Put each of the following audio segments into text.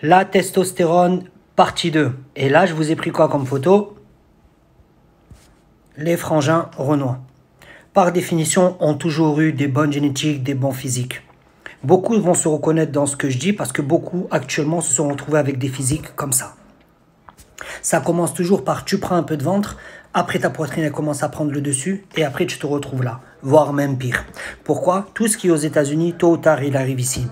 La testostérone, partie 2. Et là, je vous ai pris quoi comme photo? Les frangins Renoir. Par définition, ont toujours eu des bonnes génétiques, des bons physiques. Beaucoup vont se reconnaître dans ce que je dis parce que beaucoup, actuellement, se sont retrouvés avec des physiques comme ça. Ça commence toujours par tu prends un peu de ventre, après ta poitrine elle commence à prendre le dessus et après tu te retrouves là, voire même pire. Pourquoi? Tout ce qui est aux États-Unis, tôt ou tard, il arrive ici.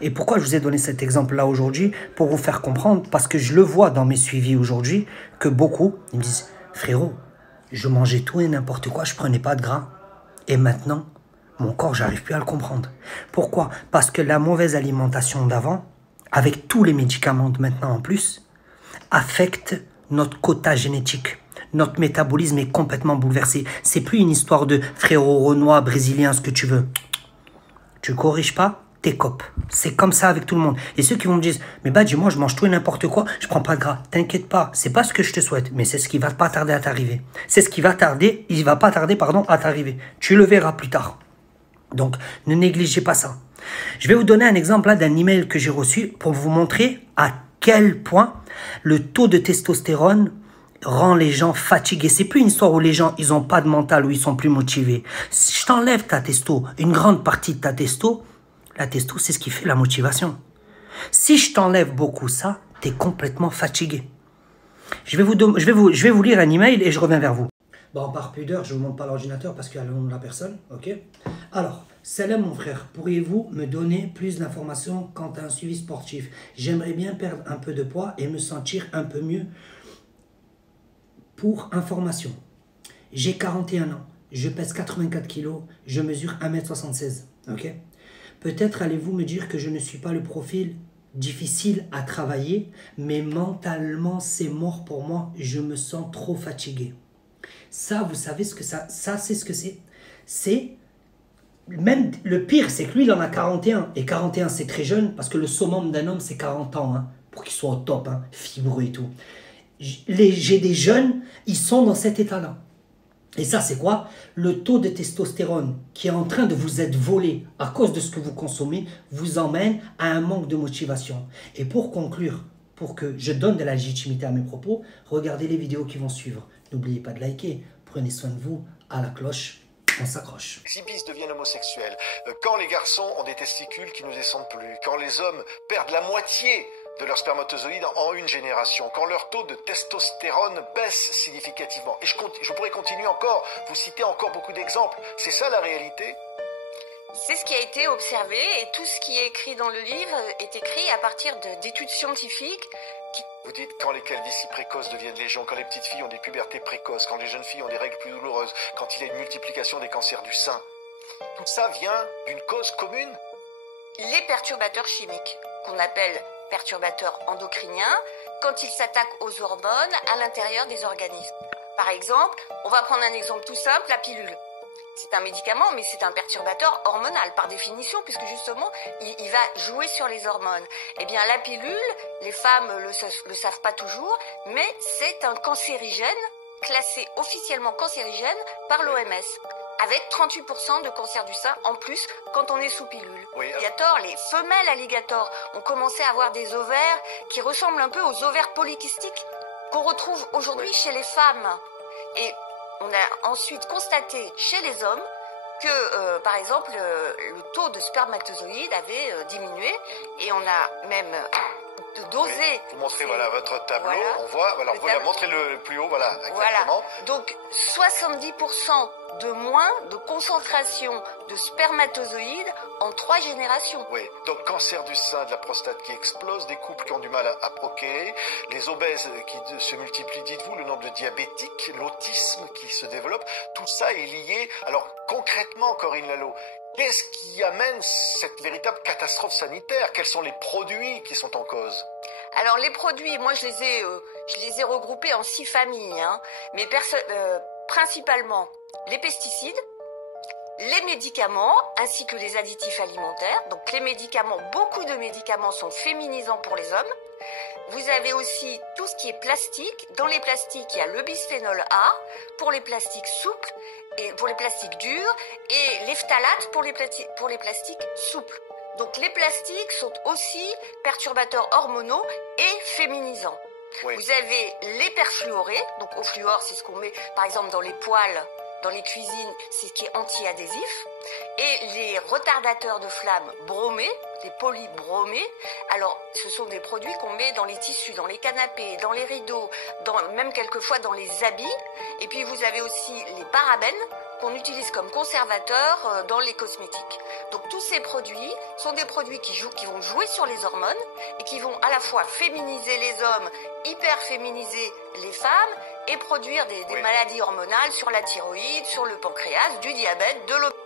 Et pourquoi je vous ai donné cet exemple-là aujourd'hui? Pour vous faire comprendre, parce que je le vois dans mes suivis aujourd'hui, que beaucoup ils me disent frérot, je mangeais tout et n'importe quoi, je prenais pas de gras. Et maintenant, mon corps, j'arrive plus à le comprendre. Pourquoi? Parce que la mauvaise alimentation d'avant, avec tous les médicaments de maintenant en plus, affecte notre quota génétique. Notre métabolisme est complètement bouleversé. C'est plus une histoire de frérot renois, brésilien, ce que tu veux. Tu corriges pas, t'es cop. C'est comme ça avec tout le monde. Et ceux qui vont me dire, mais bah dis-moi, je mange tout et n'importe quoi, je prends pas de gras. T'inquiète pas, c'est pas ce que je te souhaite, mais c'est ce qui va pas tarder à t'arriver. C'est ce qui va tarder, il va pas tarder, pardon, à t'arriver. Tu le verras plus tard. Donc, ne négligez pas ça. Je vais vous donner un exemple là d'un email que j'ai reçu pour vous montrer à quel point le taux de testostérone rend les gens fatigués. C'est plus une histoire où les gens, ils ont pas de mental, où ils sont plus motivés. Si je t'enlève ta testo, une grande partie de ta testo, la testo, c'est ce qui fait la motivation. Si je t'enlève beaucoup ça, t'es complètement fatigué. Je vais vous lire un email et je reviens vers vous. Bon, par pudeur, je ne vous montre pas l'ordinateur parce qu'il y a le nom de la personne, ok? Alors, salam mon frère, pourriez-vous me donner plus d'informations quant à un suivi sportif? J'aimerais bien perdre un peu de poids et me sentir un peu mieux. Pour information, j'ai 41 ans, je pèse 84 kilos, je mesure 1m76, ok? Peut-être allez-vous me dire que je ne suis pas le profil difficile à travailler, mais mentalement c'est mort pour moi, je me sens trop fatigué. Ça, vous savez ce que ça c'est ce que c'est. C'est, même le pire, c'est que lui, il en a 41. Et 41, c'est très jeune, parce que le summum d'un homme, c'est 40 ans, hein, pour qu'il soit au top, hein, fibreux et tout. J'ai des jeunes, ils sont dans cet état-là. Et ça, c'est quoi? Le taux de testostérone qui est en train de vous être volé à cause de ce que vous consommez vous emmène à un manque de motivation. Et pour conclure, pour que je donne de la légitimité à mes propos, regardez les vidéos qui vont suivre. N'oubliez pas de liker, prenez soin de vous, à la cloche, on s'accroche. Les hippies deviennent homosexuels, quand les garçons ont des testicules qui ne descendent plus, quand les hommes perdent la moitié de leurs spermatozoïdes en une génération, quand leur taux de testostérone baisse significativement. Et je pourrais continuer encore, vous citer encore beaucoup d'exemples. C'est ça la réalité? C'est ce qui a été observé et tout ce qui est écrit dans le livre est écrit à partir d'études scientifiques. Vous dites quand les calvities précoces deviennent légion, quand les petites filles ont des pubertés précoces, quand les jeunes filles ont des règles plus douloureuses, quand il y a une multiplication des cancers du sein. Tout ça vient d'une cause commune? Les perturbateurs chimiques, qu'on appelle perturbateurs endocriniens, quand ils s'attaquent aux hormones à l'intérieur des organismes. Par exemple, on va prendre un exemple tout simple, la pilule. C'est un médicament, mais c'est un perturbateur hormonal par définition, puisque justement, il va jouer sur les hormones. Eh bien, la pilule, les femmes le savent pas toujours, mais c'est un cancérigène, classé officiellement cancérigène par l'OMS, avec 38% de cancer du sein en plus quand on est sous pilule. Oui. Alligator, les femelles alligators ont commencé à avoir des ovaires qui ressemblent un peu aux ovaires polykystiques qu'on retrouve aujourd'hui chez les femmes. Et on a ensuite constaté chez les hommes que, par exemple, le taux de spermatozoïdes avait diminué et on a même dosé. Oui, vous montrez voilà, votre tableau, voilà, on voit, voilà, vous montrez le plus haut, voilà, exactement. Voilà. Donc 70% de moins de concentration de spermatozoïdes en 3 générations. Oui, donc cancer du sein, de la prostate qui explose, des couples qui ont du mal à procréer, les obèses qui se multiplient, dites-vous, le nombre de diabétiques, l'autisme qui se développe, tout ça est lié. Alors concrètement, Corinne Lalo, qu'est-ce qui amène cette véritable catastrophe sanitaire? Quels sont les produits qui sont en cause? Alors les produits, moi je les ai regroupés en 6 familles, hein, mais principalement les pesticides, les médicaments ainsi que les additifs alimentaires. Donc les médicaments, beaucoup de médicaments sont féminisants pour les hommes. Vous avez aussi tout ce qui est plastique. Dans les plastiques, il y a le bisphénol A pour les plastiques souples et pour les plastiques durs et les phtalates pour les plastiques souples. Donc les plastiques sont aussi perturbateurs hormonaux et féminisants. Oui. Vous avez les perfluorés, donc au fluor, c'est ce qu'on met par exemple dans les poêles, dans les cuisines, c'est ce qui est anti-adhésif. Et les retardateurs de flamme bromés, des polybromés, alors ce sont des produits qu'on met dans les tissus, dans les canapés, dans les rideaux, même quelquefois dans les habits. Et puis vous avez aussi les parabènes qu'on utilise comme conservateurs dans les cosmétiques. Donc tous ces produits sont des produits qui vont jouer sur les hormones et qui vont à la fois féminiser les hommes, hyper féminiser les femmes et produire des maladies hormonales sur la thyroïde, sur le pancréas, du diabète, de l'obésité.